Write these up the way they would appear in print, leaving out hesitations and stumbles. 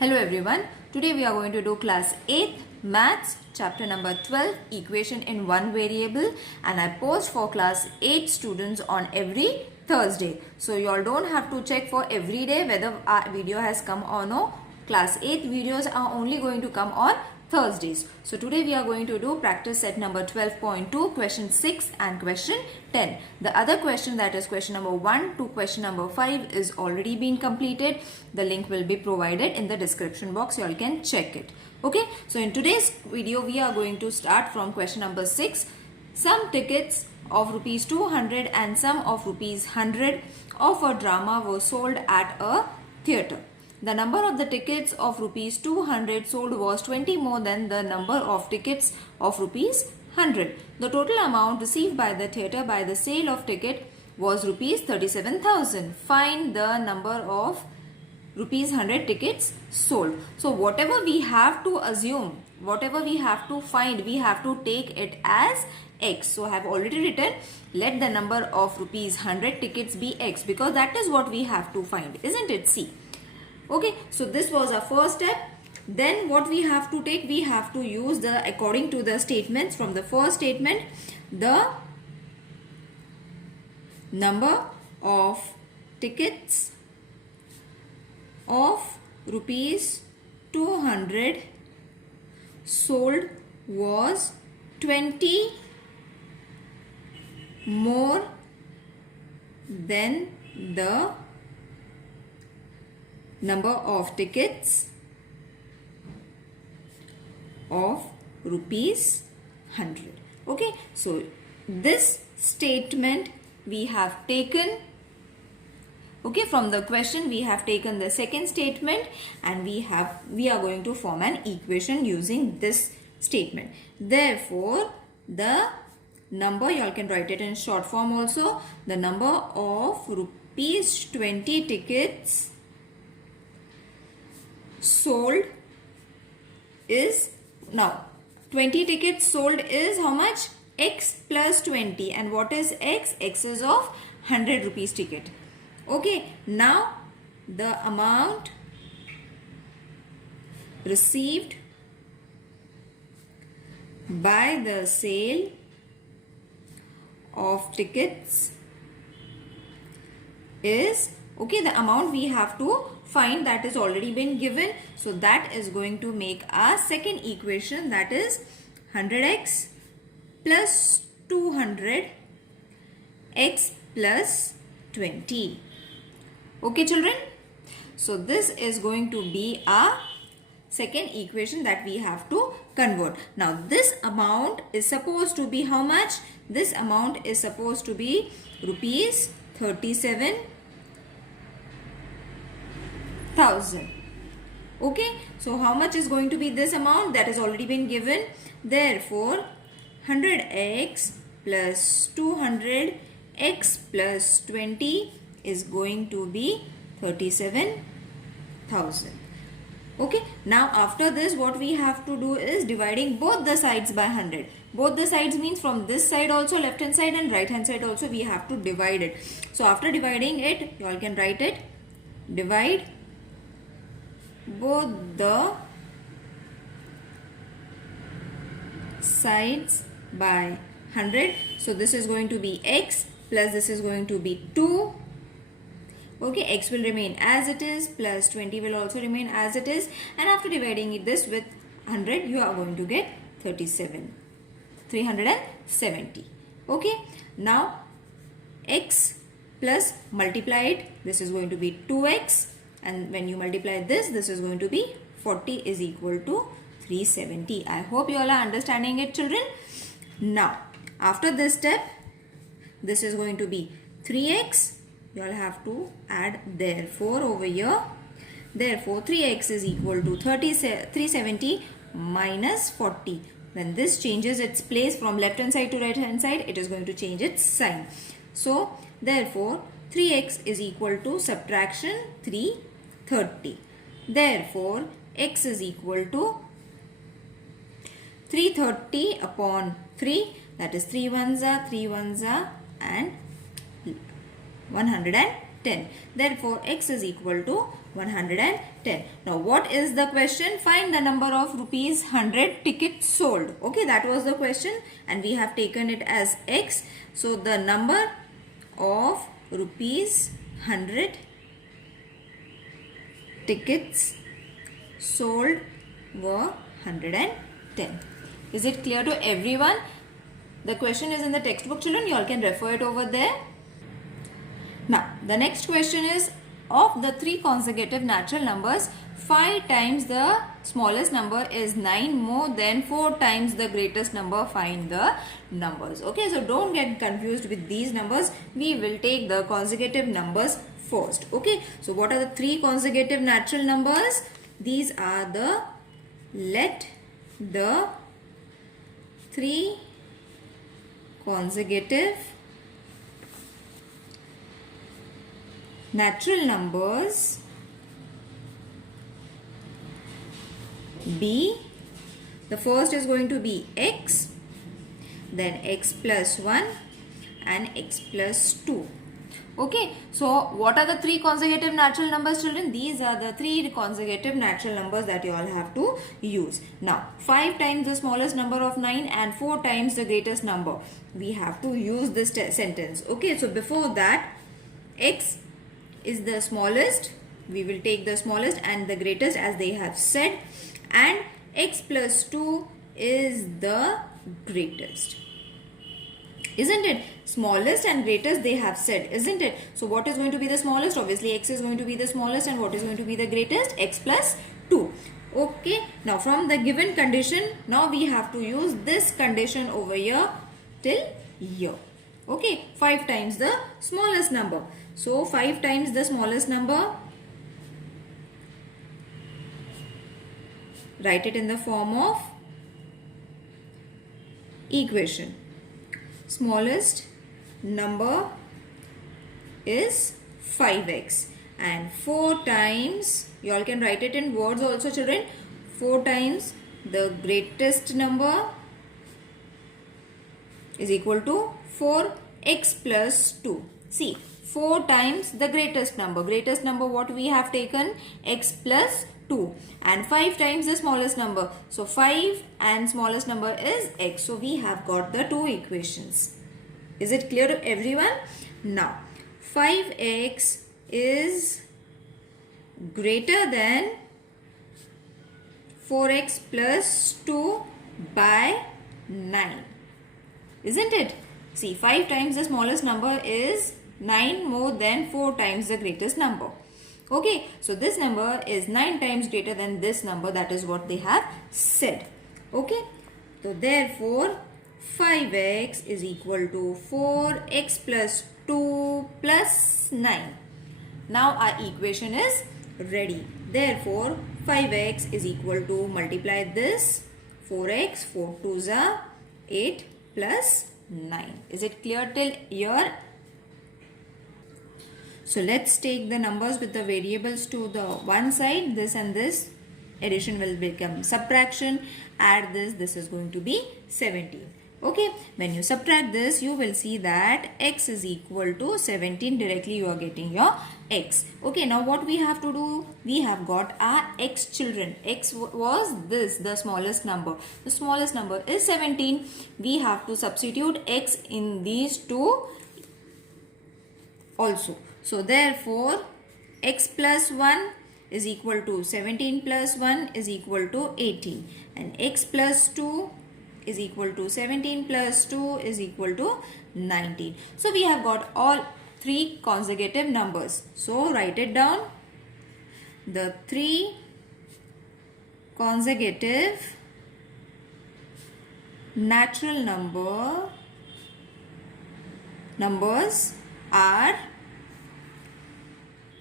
Hello everyone. Today we are going to do class 8th maths chapter number 12 equation in one variable, and I post for class 8 students on every Thursday. So you all don't have to check for every day whether our video has come or no. Class 8 videos are only going to come on Thursdays. So today we are going to do practice set number 12.2, question 6 and question 10. The other question, that is question number 1 to question number 5, is already been completed. The link will be provided in the description box. You all can check it. Okay. So in today's video we are going to start from question number 6. Some tickets of rupees 200 and some of rupees 100 of a drama were sold at a theatre. The number of the tickets of rupees 200 sold was 20 more than the number of tickets of rupees 100. The total amount received by the theatre by the sale of ticket was rupees 37,000. Find the number of rupees 100 tickets sold. So whatever we have to assume, whatever we have to find, we have to take it as X. So I have already written, let the number of rupees 100 tickets be X, because that is what we have to find, isn't it? See. Okay, so this was our first step. Then what we have to take, we have to use the, according to the statements from the first statement, the number of tickets of rupees 200 sold was 20 more than the number of tickets of rupees 100. Okay, so this statement we have taken, okay, from the question we have taken the second statement, and we are going to form an equation using this statement. Therefore, the number, you all can write it in short form also, the number of rupees 20 tickets sold is, now 20 tickets sold is how much? X plus 20. And what is X? X is of 100 rupees ticket. Okay, now the amount received by the sale of tickets is, okay, the amount we have to find, that is already been given. So that is going to make our second equation, that is 100x plus 200 x plus 20. Okay children, so this is going to be our second equation that we have to convert. Now this amount is supposed to be how much? This amount is supposed to be rupees 37,000. Okay, so how much is going to be this amount? That has already been given. Therefore 100x plus 200x plus 20 is going to be 37,000. Okay, now after this what we have to do is dividing both the sides by 100. Both the sides means from this side also, left hand side and right hand side also, we have to divide it. So after dividing it, you all can write it, divide both the sides by 100. So this is going to be X plus this is going to be 2. Okay, X will remain as it is, plus 20 will also remain as it is, and after dividing this with 100, you are going to get 370. Okay, now X plus multiply it, this is going to be 2x, and when you multiply this is going to be 40 is equal to 370. I hope you all are understanding it children. Now after this step, this is going to be 3x. You all have to add therefore over here. Therefore 3x is equal to 370 minus 40. When this changes its place from left hand side to right hand side, it is going to change its sign. So therefore 3x is equal to subtraction 330. Therefore x is equal to 330 upon 3, that is 3 ones are, 3 ones are, and 110. Therefore, x is equal to 110. Now what is the question? Find the number of rupees 100 tickets sold. Okay, that was the question and we have taken it as X. So the number of rupees 100 tickets sold were 110. Is it clear to everyone? The question is in the textbook, children. You all can refer it over there. Now the next question is, of the three consecutive natural numbers, 5 times the smallest number is 9 more than 4 times the greatest number. Find the numbers. Okay, so don't get confused with these numbers. We will take the consecutive numbers first. Okay, so what are the three consecutive natural numbers? These are the, let the three consecutive natural numbers be, the first is going to be x, then x plus 1 and x plus 2. Okay, so what are the three consecutive natural numbers, children? These are the three consecutive natural numbers that you all have to use. Now 5 times the smallest number of 9 and 4 times the greatest number. We have to use this sentence. Okay, so before that, x is the smallest, we will take the smallest and the greatest as they have said, and x plus 2 is the greatest, isn't it? Smallest and greatest they have said, isn't it? So what is going to be the smallest? Obviously x is going to be the smallest, and what is going to be the greatest? X plus 2. Okay, now from the given condition, now we have to use this condition over here till here. Okay, 5 times the smallest number. So 5 times the smallest number, write it in the form of equation. Smallest number is 5x, and 4 times, you all can write it in words also, children. 4 times the greatest number is equal to 4x plus 2. See, 4 times the greatest number what we have taken? X plus 2, and 5 times the smallest number, so 5 and smallest number is x. So we have got the two equations. Is it clear to everyone? Now 5x is greater than 4x plus 2 by 9, isn't it? See, 5 times the smallest number is 9 more than 4 times the greatest number. Okay, so this number is 9 times greater than this number. That is what they have said. Okay, so therefore 5x is equal to 4x plus 2 plus 9. Now our equation is ready. Therefore 5x is equal to, multiply this, 4x, 4 2s are 8 plus 9. Is it clear till here? So let's take the numbers with the variables to the one side. This and this addition will become subtraction. Add this, this is going to be 17. Okay, when you subtract this, you will see that x is equal to 17. Directly you are getting your x. Okay, now what we have to do? We have got our x, children. X was this, the smallest number. The smallest number is 17. We have to substitute x in these two also. So therefore x plus 1 is equal to 17 plus 1 is equal to 18, and x plus 2 is equal to 17 plus 2 is equal to 19. So we have got all three consecutive numbers. So write it down. The three consecutive natural numbers are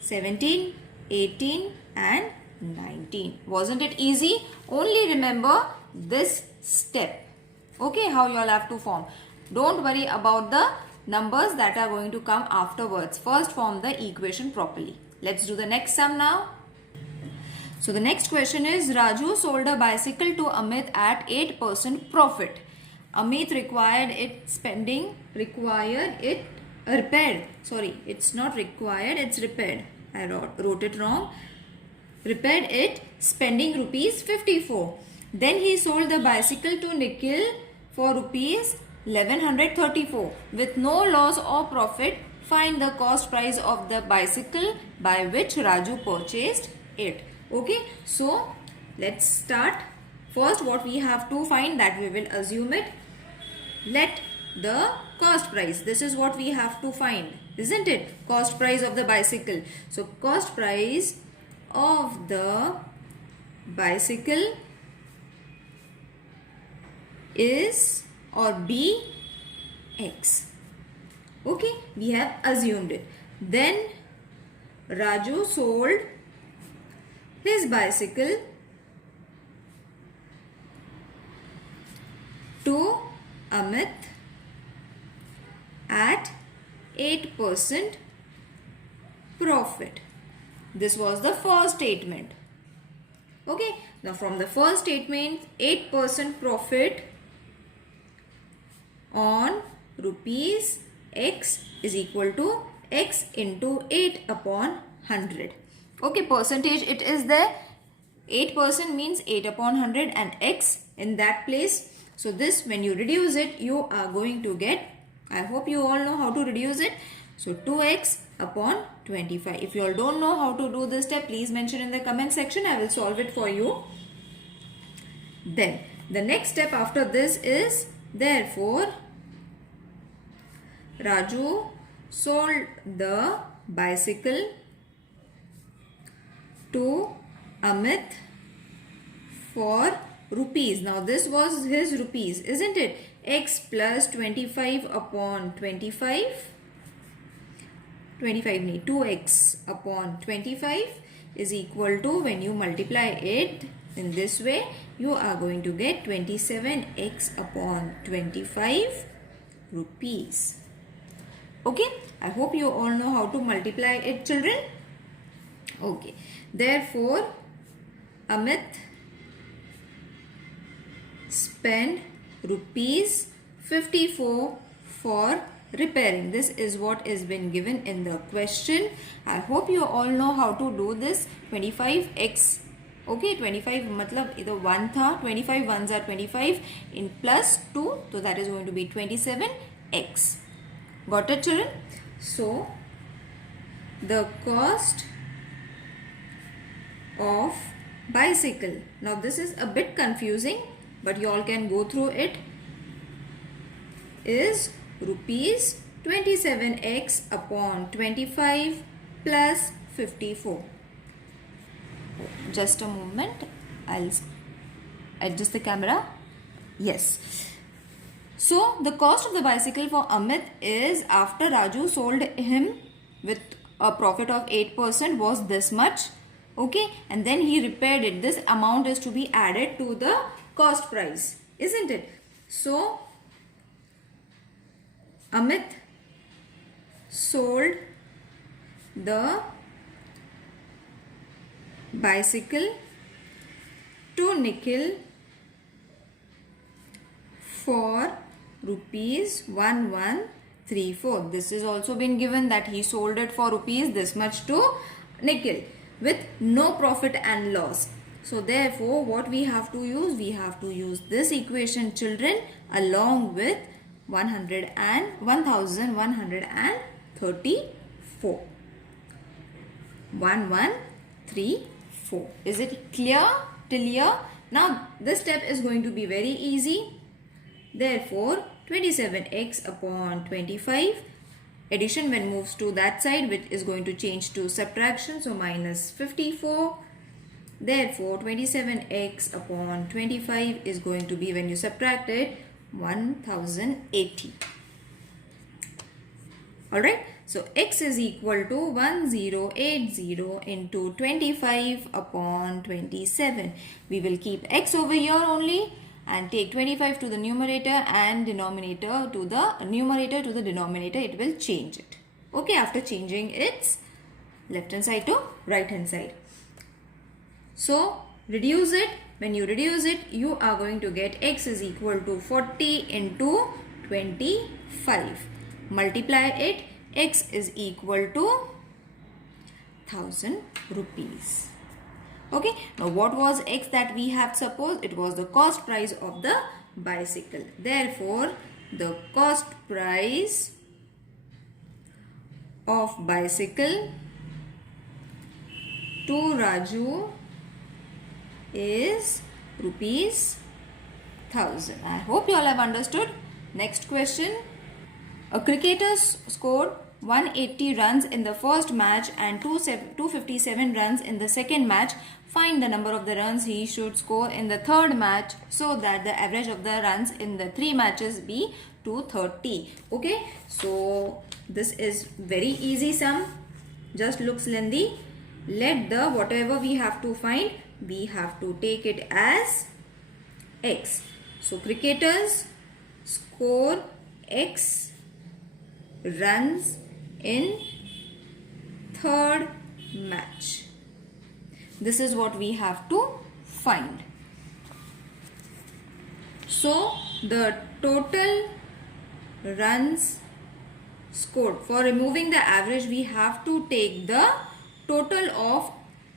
17, 18 and 19. Wasn't it easy? Only remember this step. Okay, how you all have to form. Don't worry about the numbers that are going to come afterwards. First form the equation properly. Let's do the next sum now. So the next question is, Raju sold a bicycle to Amit at 8% profit. Amit required it repaired. Sorry, it's not required, it's repaired. I wrote it wrong. repaired it, spending rupees 54. Then he sold the bicycle to Nikhil for rupees 1134. With no loss or profit, find the cost price of the bicycle by which Raju purchased it. Okay, so let's start. First, what we have to find, that we will assume it. Let the cost price, this is what we have to find, isn't it? Cost price of the bicycle. So cost price of the bicycle is or be X. Okay, we have assumed it. Then Raju sold his bicycle to Amit at 8% profit. This was the first statement. Okay, now from the first statement, 8% profit on rupees X is equal to X into 8 upon 100. Okay, percentage it is there. 8% means 8 upon 100 and X in that place. So this, when you reduce it, you are going to get, I hope you all know how to reduce it. So 2x upon 25. If you all don't know how to do this step, please mention in the comment section. I will solve it for you. Then the next step after this is, therefore Raju sold the bicycle to Amit for rupees. Now this was his rupees, isn't it? X plus 25 upon 25. 25 nahi, 2x upon 25 is equal to, when you multiply it in this way, you are going to get 27x upon 25 rupees. Okay, I hope you all know how to multiply it, children. Okay, therefore Amit spend rupees 54 for repairing. This is what is been given in the question. I hope you all know how to do this. 25x, okay, 25 matlab either 1 tha, 25 ones are 25 in plus 2, so that is going to be 27x. Got it, children? So the cost of bicycle, now this is a bit confusing, but you all can go through it, is rupees 27x upon 25 plus 54. Just a moment, I'll adjust the camera. Yes. So the cost of the bicycle for Amit is, after Raju sold him with a profit of 8%, was this much. Okay, and then he repaired it. This amount is to be added to the cost price, isn't it? So Amit sold the bicycle to Nikhil for rupees 1134. This is also been given that he sold it for rupees this much to Nikhil with no profit and loss. So therefore what we have to use? We have to use this equation, children, along with 1134. 1134. Is it clear till here? Now this step is going to be very easy. Therefore 27x upon 25, addition when moves to that side, which is going to change to subtraction, so minus 54. Therefore 27x upon 25 is going to be, when you subtract it, 1080. Alright, so x is equal to 1080 into 25 upon 27. We will keep x over here only and take 25 to the numerator and denominator to the denominator. It will change it. Okay, after changing its left hand side to right hand side. So reduce it. When you reduce it, you are going to get x is equal to 40 into 25. Multiply it. X is equal to 1000 rupees. Okay, now what was X that we have supposed? It was the cost price of the bicycle. Therefore, the cost price of bicycle to Raju is rupees 1000. I hope you all have understood. Next question. A cricketer scored 180 runs in the first match and 257 runs in the second match. Find the number of the runs he should score in the third match so that the average of the runs in the 3 matches be 230. Okay, so this is very easy sum. Just looks lengthy. Let the whatever we have to find, we have to take it as X. So cricketers score X runs in third match. This is what we have to find. So the total runs scored. For removing the average, we have to take the total of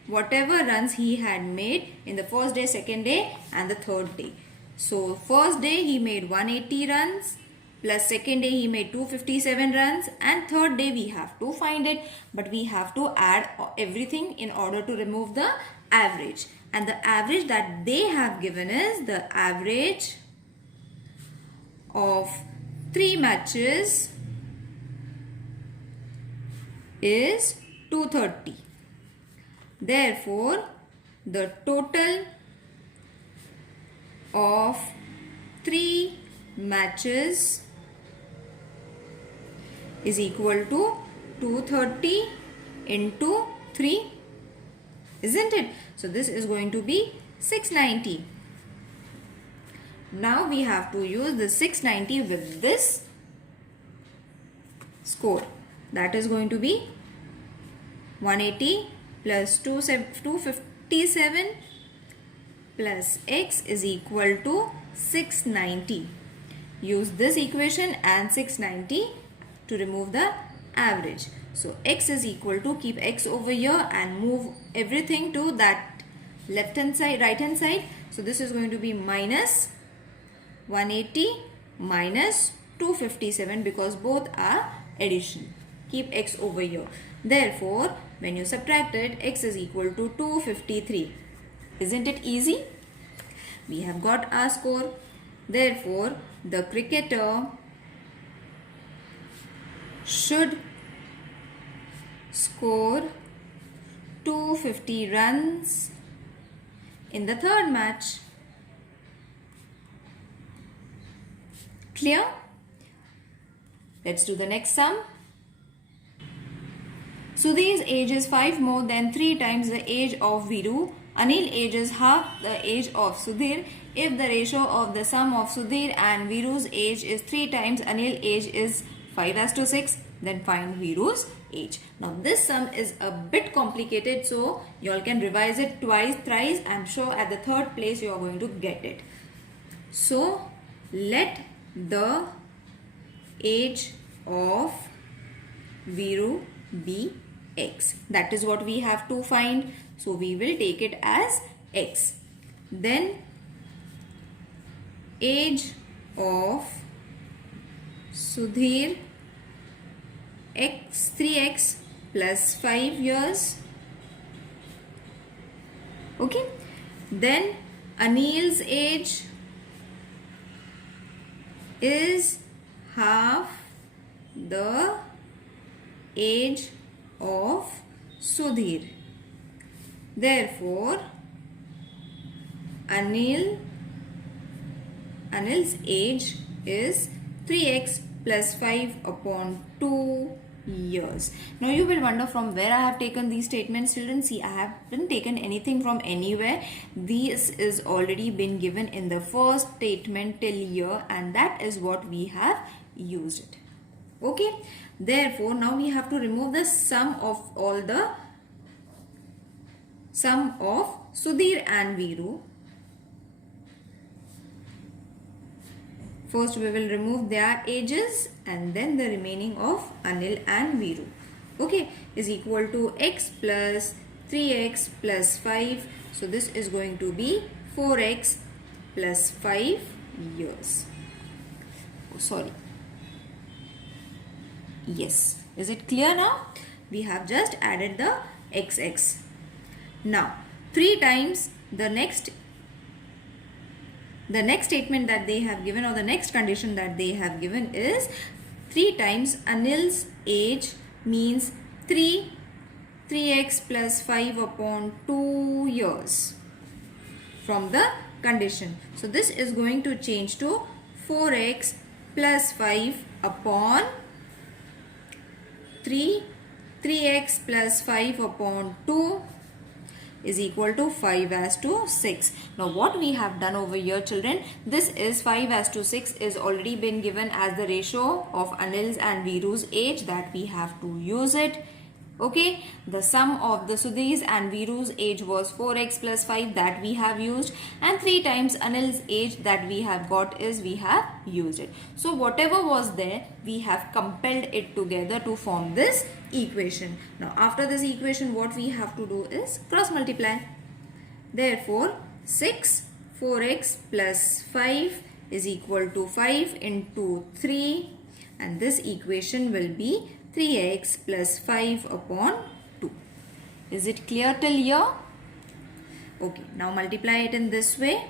whatever runs he had made in the first day, second day and the third day. So first day he made 180 runs, plus second day he made 257 runs, and third day we have to find it, but we have to add everything in order to remove the average. And the average that they have given is the average of 3 matches is 230. Therefore, the total of 3 matches is equal to 230 into 3, isn't it? So this is going to be 690. Now we have to use the 690 with this score. That is going to be 180 plus 257 plus X is equal to 690. Use this equation and 690 to remove the average. So X is equal to, keep X over here and move everything to that left hand side, right hand side. So this is going to be minus 180 minus 257 because both are addition. Keep X over here. Therefore, when you subtract it, X is equal to 253. Isn't it easy? We have got our score. Therefore, the cricketer should score 250 runs in the third match. Clear? Let's do the next sum. Sudhir's age is 5 more than 3 times the age of Viru. Anil ages half the age of Sudhir. If the ratio of the sum of Sudhir and Viru's age is 3 times Anil's age is 5:6, then find Viru's age. Now this sum is a bit complicated, so you all can revise it twice, thrice. I'm sure at the third place you are going to get it. So let the age of Viru be X. That is what we have to find. So we will take it as X. Then age of Sudhir X, 3x plus 5 years. Okay. Then Anil's age is half the age of Sudhir. Therefore, Anil's age is 3x plus 5 upon 2 years. Now you will wonder from where I have taken these statements, children. See, I haven't taken anything from anywhere. This is already been given in the first statement till year, and that is what we have used it. Okay. Therefore, now we have to remove the sum of Sudhir and Viru. First we will remove their ages and then the remaining of Anil and Viru. Okay, is equal to x plus 3x plus 5. So this is going to be 4x plus 5 years. Oh, sorry. Yes. Is it clear now? We have just added the xx. Now 3 times the next statement that they have given, or the next condition that they have given, is 3 times Anil's age means 3x plus 5 upon 2 years from the condition. So this is going to change to 4x plus 5 upon 3x plus 5 upon 2 is equal to 5 as to 6. Now what we have done over here, children, this is 5 as to 6 is already been given as the ratio of Anil's and Viru's age, that we have to use it. Okay, the sum of the Sudhir's and Viru's age was 4x plus 5, that we have used, and 3 times Anil's age that we have got is we have used it. So whatever was there, we have compelled it together to form this equation. Now after this equation, what we have to do is cross multiply. Therefore 4x plus 5 is equal to 5 into 3, and this equation will be 3x plus 5 upon 2. Is it clear till here? Okay, now multiply it in this way.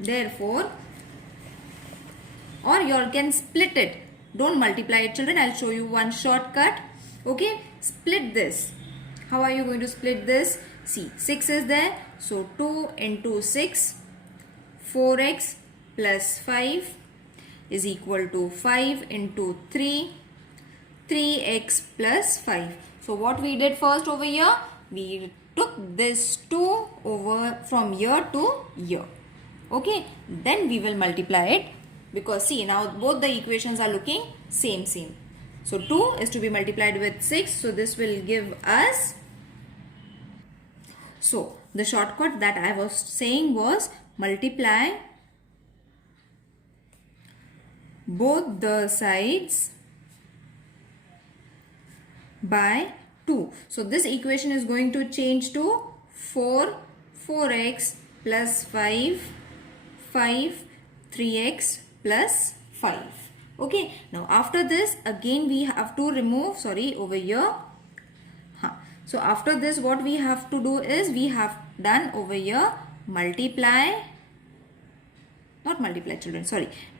Therefore, or you all can split it. Don't multiply it, children. I'll show you one shortcut. Okay, split this. How are you going to split this? See, 6 is there. So 2 into 6, 4x plus 5 is equal to 5 into 3, 3x plus 5. So what we did first over here, we took this 2 over from here to here. Okay, then we will multiply it, because see, now both the equations are looking same. So 2 is to be multiplied with 6. So this will give us, so the shortcut that I was saying was multiply both the sides by 2. So this equation is going to change to 4x plus 5, 3x plus 5. Okay, now after this again we have to remove, over here. So after this what we have to do is, we have done over here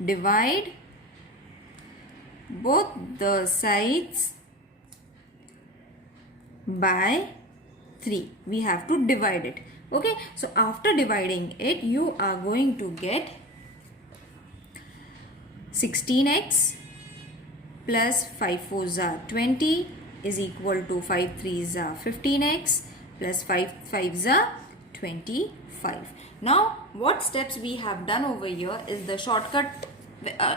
divide both the sides by 3. We have to divide it. Okay, so after dividing it, you are going to get 16x plus 5 4s are 20 is equal to 5 3s are 15x plus 5 5s are 25. Now what steps we have done over here is the shortcut,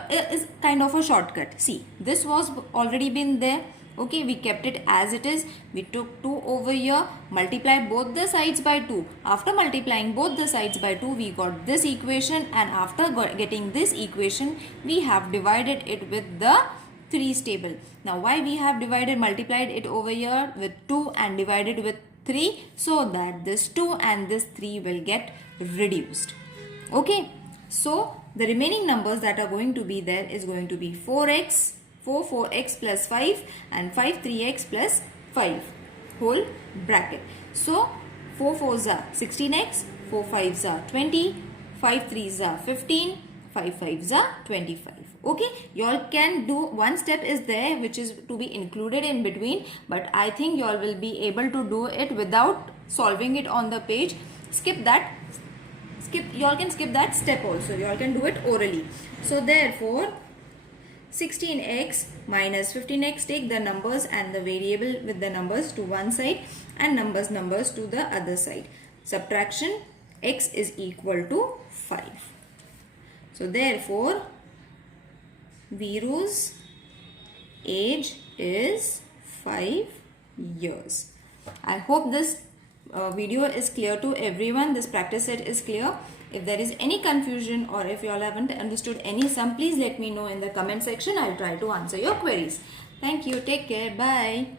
is kind of a shortcut. See, this was already been there. Okay, we kept it as it is. We took 2 over here, multiply both the sides by 2. After multiplying both the sides by 2, we got this equation, and after getting this equation, we have divided it with the 3's table. Now why we have multiplied it over here with 2 and divided with 3? So that this 2 and this 3 will get reduced. Okay, so the remaining numbers that are going to be there is going to be 4x plus 5 and 5 3x plus 5 whole bracket. So 4 4s are 16x, 4 5s are 20, 5 3s are 15, 5 5s are 25. Okay, you all can do one step is there which is to be included in between, but I think you all will be able to do it without solving it on the page. You all can skip that step also. You all can do it orally. So therefore 16x minus 15x, take the numbers and the variable with the numbers to one side and numbers to the other side. Subtraction, x is equal to 5. So therefore Viru's age is 5 years. I hope this video is clear to everyone. This practice set is clear. If there is any confusion or if you all haven't understood any sum, please let me know in the comment section. I'll try to answer your queries. Thank you. Take care. Bye.